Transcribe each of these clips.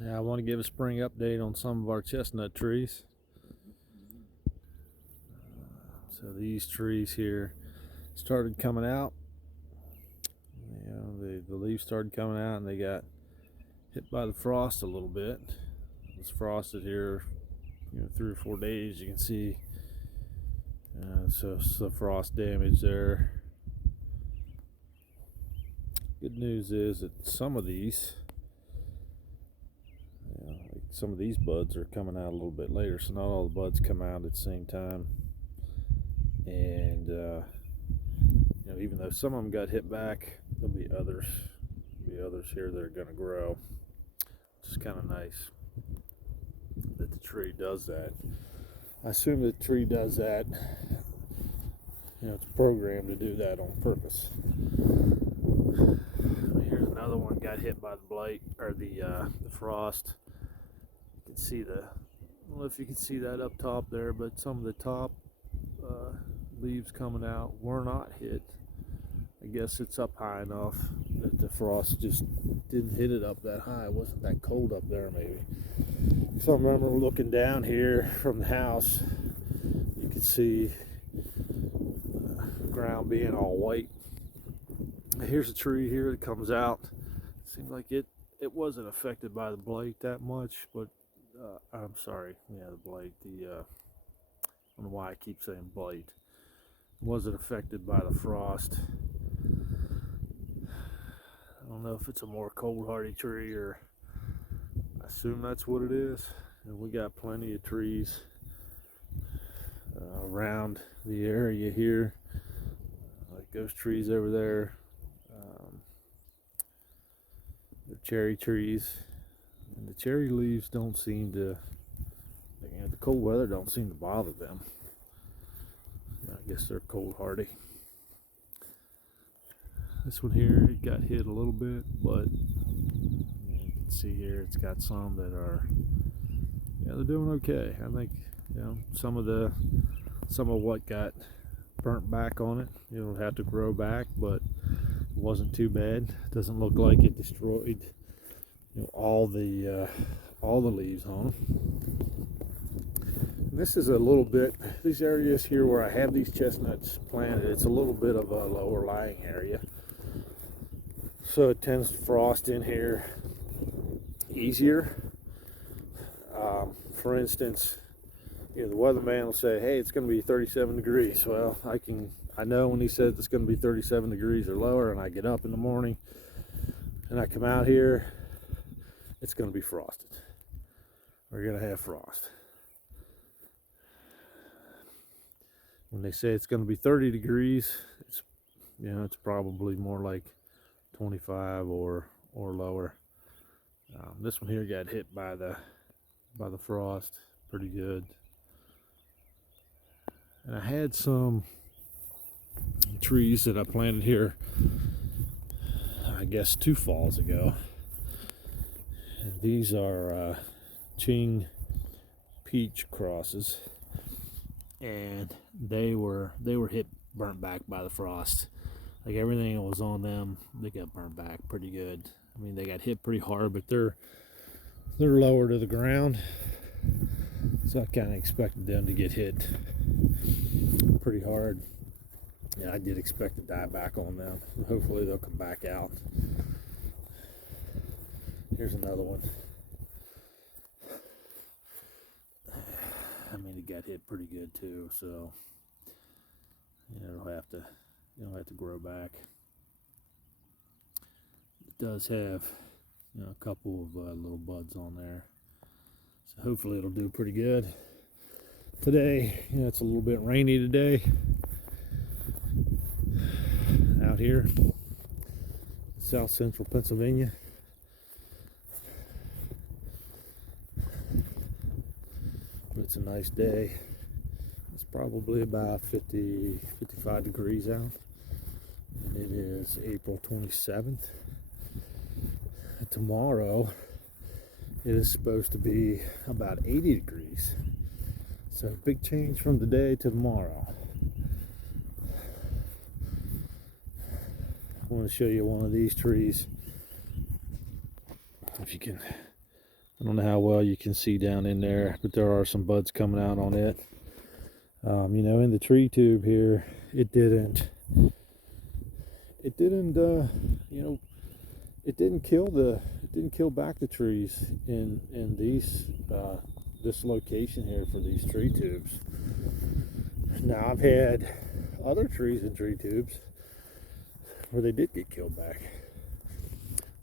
Yeah, I want to give a spring update on some of our chestnut trees. So these trees here started coming out. The leaves started coming out and they got hit by the frost a little bit. It's frosted here, 3 or 4 days. You can see so frost damage there. Good news is that some of these buds are coming out a little bit later, so not all the buds come out at the same time. And even though some of them got hit back, there'll be others here that are going to grow. It's kind of nice that the tree does that. I assume the tree does that. It's programmed to do that on purpose. Here's another one got hit by the blight or the frost. You can see I don't know if you can see that up top there, but some of the top leaves coming out were not hit. I guess it's up high enough that the frost just didn't hit it up that high. It wasn't that cold up there, maybe. So I remember looking down here from the house, you could see the ground being all white. Here's a tree here that comes out. Seems like it wasn't affected by the blight that much, but I'm sorry, the blight. I don't know why I keep saying blight. It wasn't affected by the frost. I don't know if it's a more cold hardy tree, or I assume that's what it is. And we got plenty of trees around the area here, like those trees over there. They're cherry trees, and the cherry leaves don't seem to, the cold weather don't seem to bother them. I guess they're cold hardy. This one here, it got hit a little bit, but you can see here it's got some that are, they're doing okay. I think some of what got burnt back on it, it'll have to grow back, but it wasn't too bad. It doesn't look like it destroyed all the leaves on them. And this is a little bit, these areas here where I have these chestnuts planted, it's a little bit of a lower lying area, so it tends to frost in here easier. For instance, the weatherman will say, hey, it's going to be 37 degrees. Well, I know when he says it's going to be 37 degrees or lower, and I get up in the morning and I come out here, it's going to be frosted. We're going to have frost. When they say it's going to be 30 degrees, it's probably more like 25 or lower. This one here got hit by the frost pretty good. And I had some trees that I planted here, I guess 2 falls ago. And these are Ching peach crosses, and they were burnt back by the frost. Like everything that was on them, they got burnt back pretty good. I mean, they got hit pretty hard, but they're lower to the ground, so I kind of expected them to get hit pretty hard. I did expect to die back on them. Hopefully they'll come back out. Here's another one. I mean, it got hit pretty good too, so it'll have to grow back. It does have a couple of little buds on there, so hopefully it'll do pretty good. Today, it's a little bit rainy today out here, south central Pennsylvania. But it's a nice day. It's probably about 55 degrees out, and it is April 27th. Tomorrow it is supposed to be about 80 degrees. So big change from today to tomorrow. I want to show you one of these trees. If you can I don't know how well you can see down in there, but there are some buds coming out on it. You know, in the tree tube here, it didn't you know, it didn't kill back the trees in these this location here for these tree tubes. Now I've had other trees in tree tubes where they did get killed back.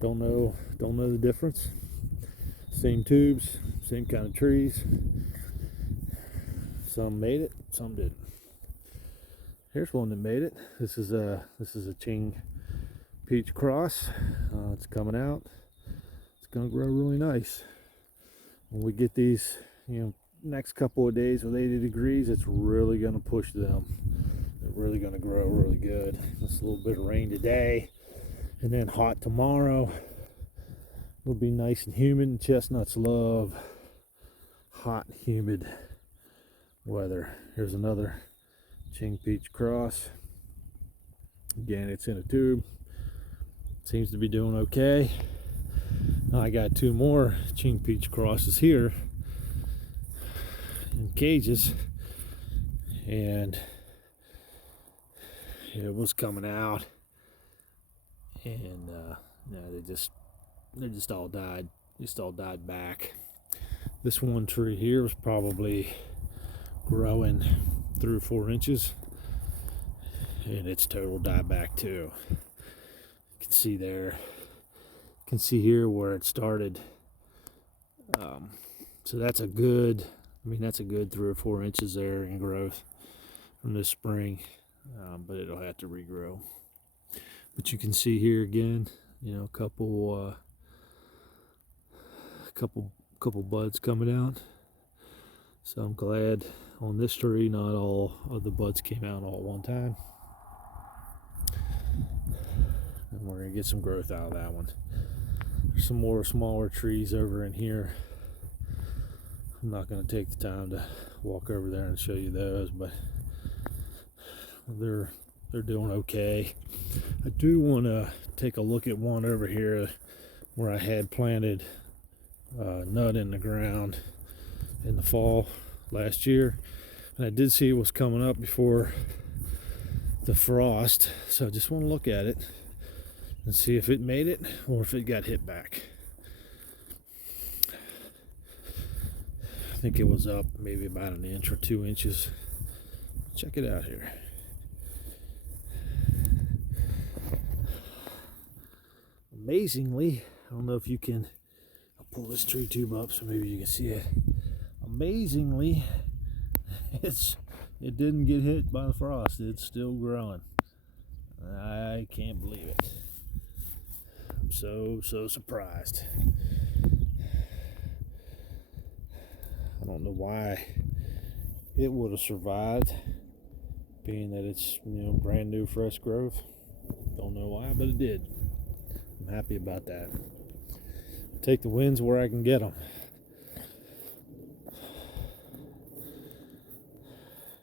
Don't know the difference. Same tubes, same kind of trees. Some made it, some didn't. Here's one that made it. This is a Ching peach cross. It's coming out. It's gonna grow really nice. When we get these, you know, next couple of days with 80 degrees, it's really gonna push them. They're really gonna grow really good. Just a little bit of rain today, and then hot tomorrow. It'll be nice and humid, and chestnuts love hot, humid weather. Here's another Ching peach cross. Again, it's in a tube. Seems to be doing okay. I got two more Ching peach crosses here in cages, and it was coming out, and they just all died. Just all died back. This one tree here was probably growing 3 or 4 inches, and it's total dieback too. You can see there. You can see here where it started. So that's a good. I mean, that's a good 3 or 4 inches there in growth from this spring, but it'll have to regrow. But you can see here again, you know, a couple buds coming out. So I'm glad on this tree not all of the buds came out all at one time. And we're gonna get some growth out of that one. There's some more smaller trees over in here. I'm not gonna take the time to walk over there and show you those, but they're doing okay. I do want to take a look at one over here where I had planted nut in the ground in the fall last year, and I did see it was coming up before the frost, so I just want to look at it and see if it made it or if it got hit back. I think it was up maybe about 1 inch or 2 inches. Check it out here. Amazingly, I don't know if you can, I'll pull this tree tube up so maybe you can see it. Amazingly, it didn't get hit by the frost. It's still growing. I can't believe it. I'm so surprised. I don't know why it would have survived, being that it's, you know, brand new fresh growth. Don't know why, but it did. I'm happy about that. Take the wins where I can get them.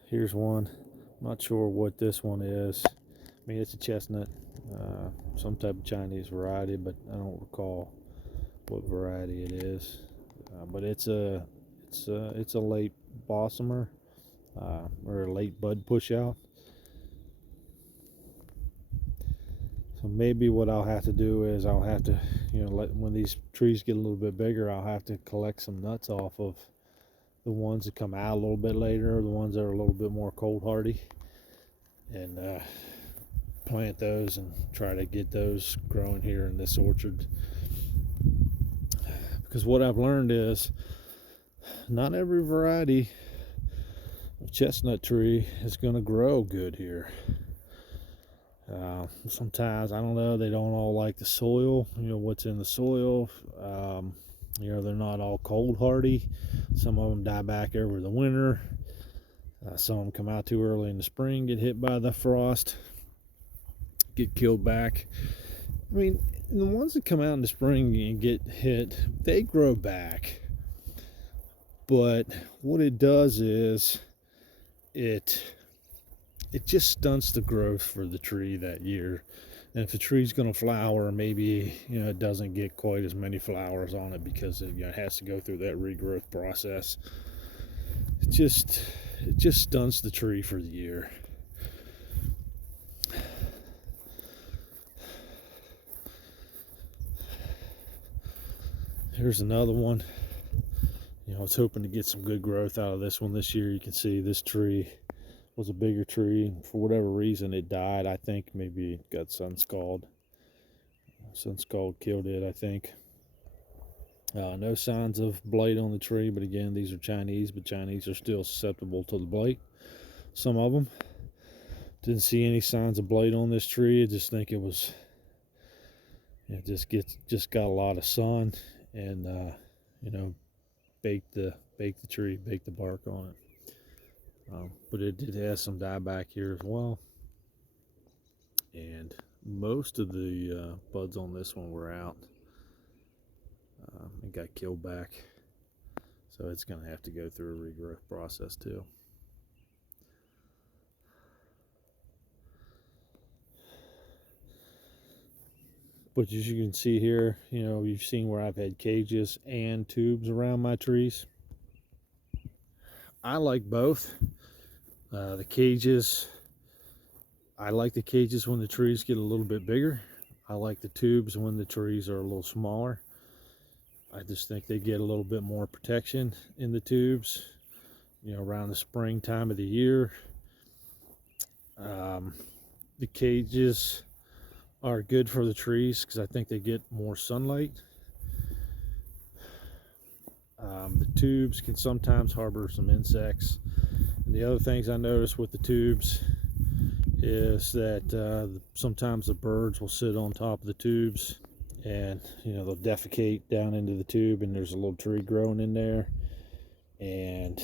Here's one. I'm not sure what this one is. I mean, it's a chestnut, some type of Chinese variety, but I don't recall what variety it is. But it's a late blossomer, or a late bud push out. So maybe what I'll have to do is I'll have to, you know, when these trees get a little bit bigger, I'll have to collect some nuts off of the ones that come out a little bit later, or the ones that are a little bit more cold hardy, and plant those and try to get those growing here in this orchard. Because what I've learned is not every variety of chestnut tree is going to grow good here. Sometimes, I don't know, they don't all like the soil, you know, what's in the soil. You know, they're not all cold hardy. Some of them die back over the winter. Some of them come out too early in the spring, get hit by the frost, get killed back. I mean, the ones that come out in the spring and get hit, they grow back. But what it does is it just stunts the growth for the tree that year. And if the tree's going to flower, maybe, you know, it doesn't get quite as many flowers on it because it, you know, it has to go through that regrowth process. It just stunts the tree for the year. Here's another one. You know, I was hoping to get some good growth out of this one this year. You can see this tree was a bigger tree, and for whatever reason it died. I think maybe it got sun scald. Sun scald killed it, I think. No signs of blight on the tree, but again, these are Chinese, but Chinese are still susceptible to the blight. Some of them. Didn't see any signs of blight on this tree. I just think it was, it just got a lot of sun, and you know, baked the tree, baked the bark on it. But it did have some dieback here as well, and most of the buds on this one were out and got killed back, so it's going to have to go through a regrowth process too. But as you can see here, you know, you've seen where I've had cages and tubes around my trees. I like both. The cages, I like the cages when the trees get a little bit bigger. I like the tubes when the trees are a little smaller. I just think they get a little bit more protection in the tubes, you know, around the spring time of the year. The cages are good for the trees because I think they get more sunlight. The tubes can sometimes harbor some insects. And the other things I noticed with the tubes is that sometimes the birds will sit on top of the tubes, and you know, they'll defecate down into the tube, and there's a little tree growing in there, and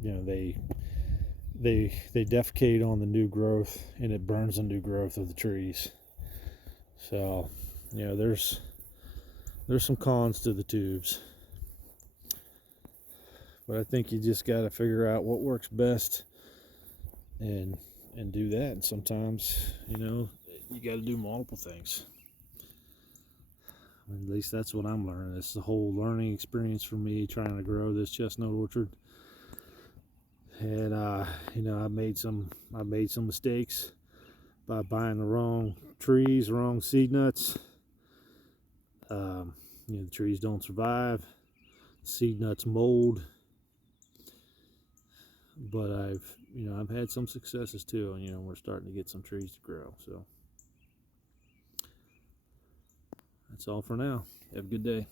you know, they defecate on the new growth, and it burns the new growth of the trees. So, you know, there's some cons to the tubes, but I think you just got to figure out what works best and do that. And sometimes, you know, you got to do multiple things. At least that's what I'm learning. It's the whole learning experience for me trying to grow this chestnut orchard. And you know, I made some mistakes by buying the wrong trees, wrong seed nuts. You know, the trees don't survive. Seed nuts mold. But I've had some successes too, and you know, we're starting to get some trees to grow. So that's all for now. Have a good day.